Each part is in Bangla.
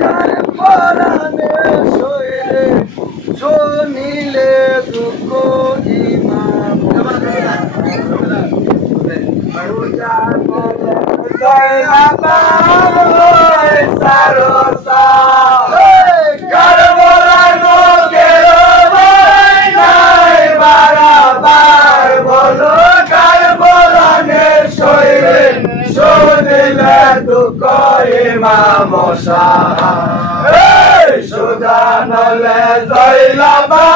কার পরাণে শৈরে শুনিলে দুঃখ ইমাম সুদানলে জয়লাবা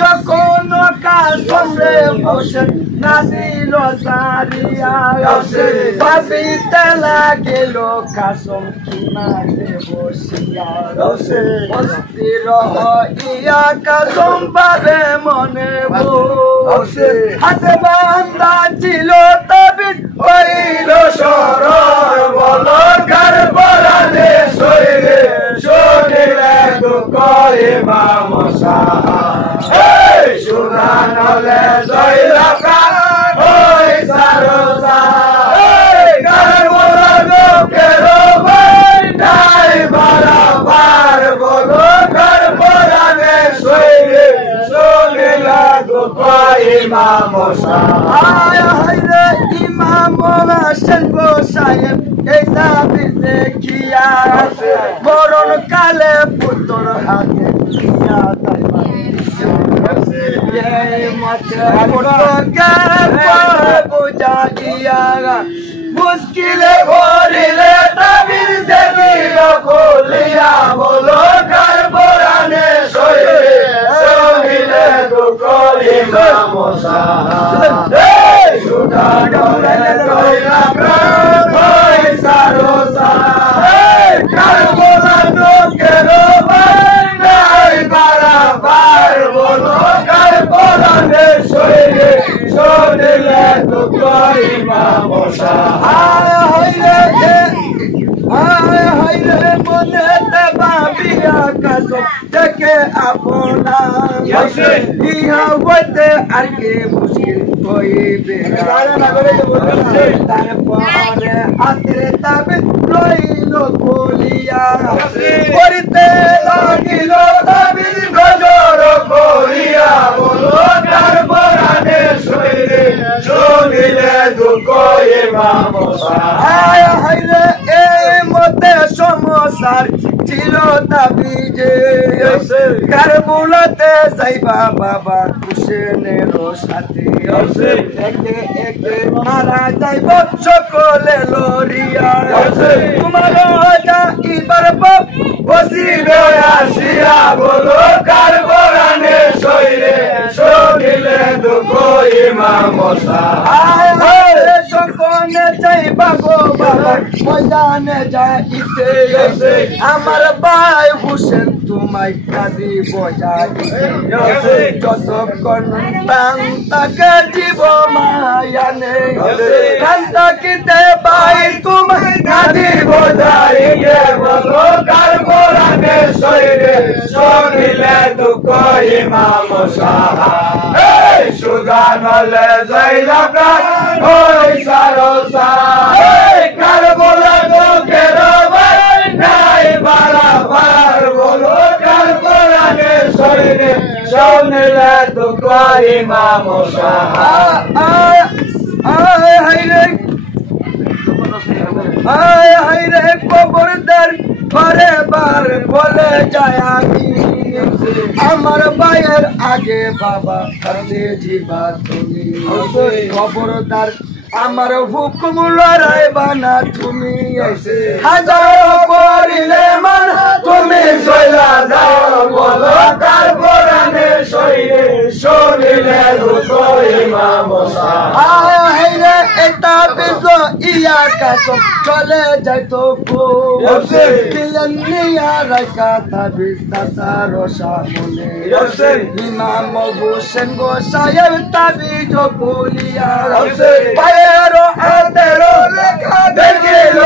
যখন কাশে বসে নাচিল সারিয়া ভাবিতে লাগিল কাশম কিনারে বসিয়া অস্থির ইয়া কাশম পাবে মনে হাতে বান্ধা ছিল তবে হইল সরল বল কার পরাণে শৈরে শুনিলে দুঃখ ইমাম সুদানলে জয়লা প্রাণ হই সারসা কার বলা লোকের ভাই নাই বারাবার বলো কার পরাণে শৈরে শুনিলে দুঃখ ইমাম হায়রে ইমাম হোসেন গো সাহেব এই দাবি দেখিয়া মরণ কালে পুত্র হাতে মুশকিলে ভরিলে তাবির দেখিল খুলিয়া বলো কার পরাণে শৈরে শুনিলে দুঃখ ইমাম সুদানলে জয়লা প্রাণ হই সারসা কার বলা লোকের ভাই নাই বারাবার বলো কার পরাণে শৈরে শুনিলে দুঃখ ইমাম হায়রে মনেতে ভাবিয়া কাশম দেখে আপনা ইহা হইতে আর কে মুশকিল হইবে তারপরে হাতে তাবে রইল বলিয়া করিতে লাগিল তাবির গজর করিয়া বলো কার পরাণে শৈরে শুনিলে দুঃখ ইমাম হায়রে এই মতে সমস্যার ছিল দাবি যে কার বুলাতে যাইবা বাবা হুসেনের সাথে একে একে মারা যাইব সকলে লরিয়া তোমার এবার বাপ বসিবে আসিয়া বলো কার পরাণে শৈরে শুনিলে দুঃখ ইমাম সকলে যাইবা গো বাবা ময়দানে যাইতে আমার ভাই হুসেন তোমায় কাঁদি বজাইতে যতক্ষণ প্রাণ তাকে জীব মায়া নেই প্রাণ থাকিতে ভাই তোমায় কাঁদি বজাইতে বলো কার পরাণে শৈরে শুনিলে দুঃখ ইমাম সুদানলে জয়লা প্রাণ হই সারসা কার বলা লোকের ভাই নাই বারাবার বলো কার পরাণে শৈরে শুনিলে দুঃখ ইমাম হায়রে কবরদার বারে বার বলে যায় আমি আমার ভাইয়ের আগে বাবা কাছে জীবা তুমি খবরদার আমার হুকুম লড়াইবা না তুমি হাজার করিলে মান তুমি চলা যাও বলো কার পরাণে শৈরে শুনিলে দুঃখ ইমাম হায়রে এটা বেজো ইয়া কাশম চলে যাইতো দিলেন নিয়া রাখা তাবি তাসার সামনে ইমাম হোসেন গো সাহেব তাবি জো বলিয়া পায়েরো হাতেরো লেখা দেখিল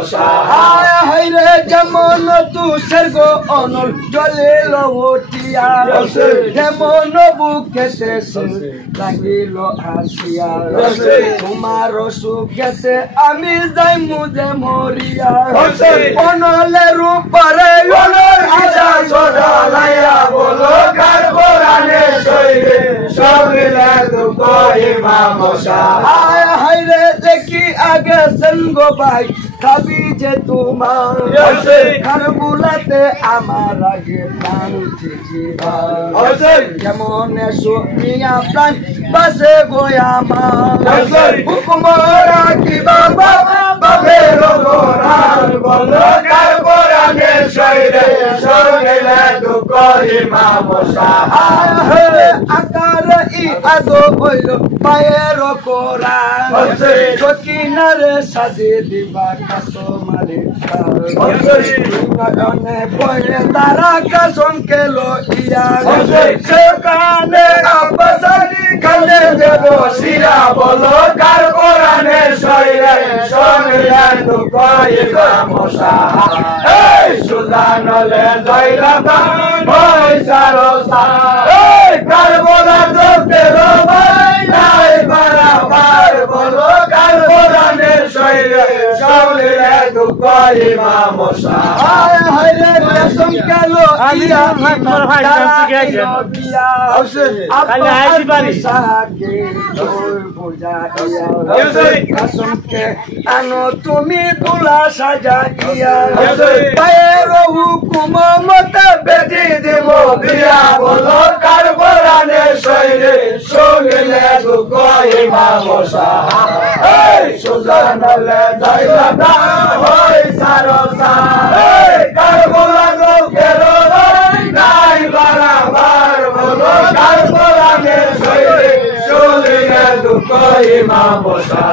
মশা হাইরে যেমন তুষের গো অনল জলে লটিয়া যেমন বুকেতে লাগিল হাসিয়া তোমার সুখেতে আমি যাই মুজে মরিয়া অনলের উপরে আজা সোজা লাইয়া বলো কার কোরআনে শরীরে সবিলে দুঃখ ইমাম মশা হাইরে দেখি আগে সঙ্গ ভাই খাবি যে তোমার কার বুলাতে আমার আগে প্রাণ উঠেছি ভাই কেমন শুনিয়া প্রাণ বাসে গোয়া আমার হুকুমরা কি বাবা বাবের কোরআন বলো কার কোরআনে শরীরে সবিলে দুঃখ ইমাম মশা আকার ই আগো হইল পায়ের কোরআন সকিনারে সাজে দিবা কাসমারে কানে পড়ে তারা কাসম কেলো ইয়া সে কানে আবাসানি কানে দেব সিরা বলো কার কোরআনে শরীরে সবিলে দুঃখ ইমাম মশা এই সুজানলে জয়লাতা ভয় সারসা এই কার বলা তোর ভাই নাই বারাবার বলো কার কোরআনে শরীরে সবিলে দুঃখ ইমাম মশা হাইরে কাসম কেলো ইয়া আনো তুমি তুলা সাজাইয়া পায়ের হুকুম মতে বেটি দিব বিয়া বলো কার কোরআনে শরীরে সবিলে দুঃখ ইমাম মশা এই সুজানলে জয়লাতা ভয় সারসা এই কার বলা লোকের ভাই নাই বারাবার বলো কার কোরআনে শরীরে সবিলে দুঃখ ইমাম মশা